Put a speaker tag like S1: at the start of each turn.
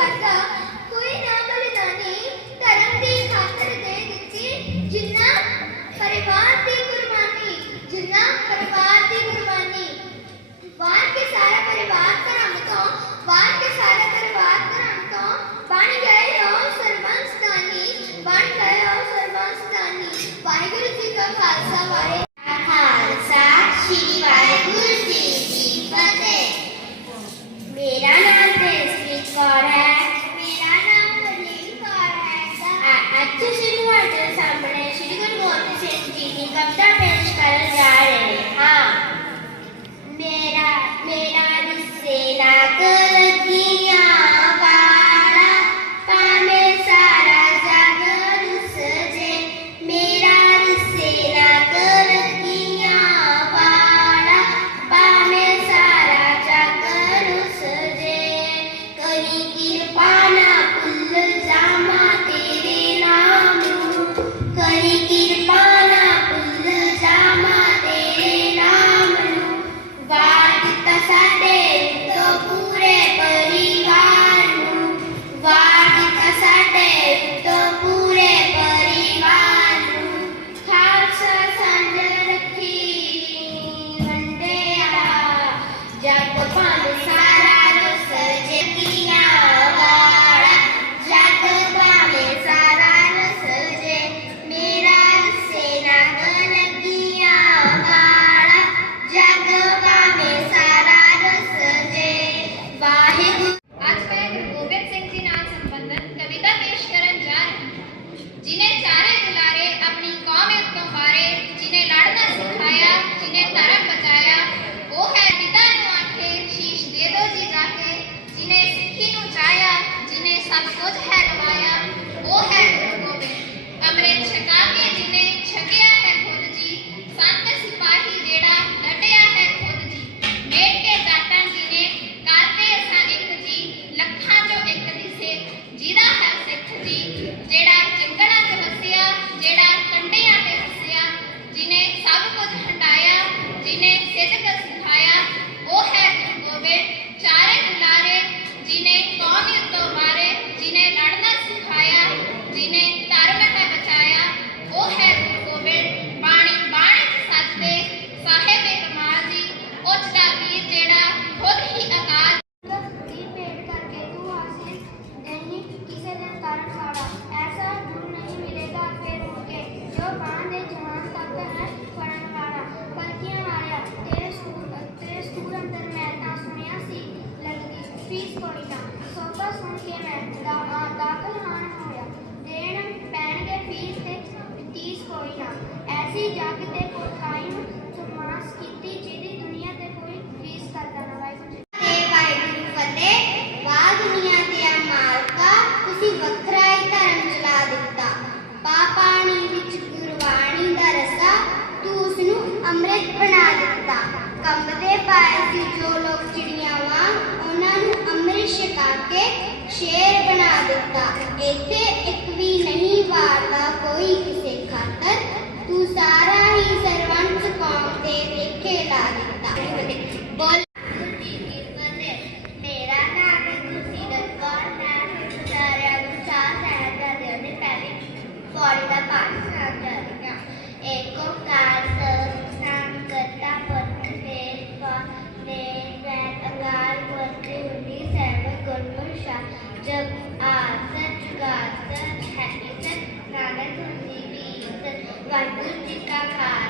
S1: 儿子 You. ਜੋ
S2: ਬਾਣ ਦੇ
S1: ਜਹਾਨ ਤੱਕ ਹੈ ਫੜਨ ਵਾਲਾ ਪਲਕੀਆਂ ਮਾਰਿਆ ਤੇਰੇ ਸਕੂਲ ਤੇਰੇ ਸਕੂਲ ਅੰਦਰ ਮੈਂ ਤਾਂ ਸੁਣਿਆ ਸੀ ਲੱਗਦੀ ਫੀਸ ਕੋਈ ਨਾ ਸੋਪਾ ਸੁਣ ਕੇ ਮੈਂ ਦਾ ਦਾਖਲ ਹਾਨ ਹੋਇਆ, ਦੇਣ ਪੈਣਗੇ ਫੀਸ ਤੇ ਤੀਸ ਕੋਈ ਨਾ, ਐਸੀ ਜੱਗ ਤੇ ਕੋਠਾਈ ਨੂੰ ਸਮਾਸ ਕੀਤੀ ਜਿਹਦੀ ਦੁਨੀਆ ਤੇ ਕੋਈ ਫੀਸ ਕਰਦਾ ਨਾ ਵਾਹਿਗੁਰੂ ਜੀ ਤੇ ਵਾਹਿਗੁਰੂ ਫਤਿਹ ਵਾਹ ਦੁਨੀਆ ਤੇ ਆ ਮਾਲਕਾ, ਤੁਸੀਂ ਵੱਖਰਾ अमृत बना दिता कमरे पाए थे जो लोग चिड़िया उन्होंने अमृत छका के शेर बना दिता इतने एक भी नहीं वारता कोई किसी खातर तू सारा ही सरवंश कौम से देखे ला दिता बोल जब आसत गासत है इसत नानक मुनि बीसत वाहगुरु जी का खास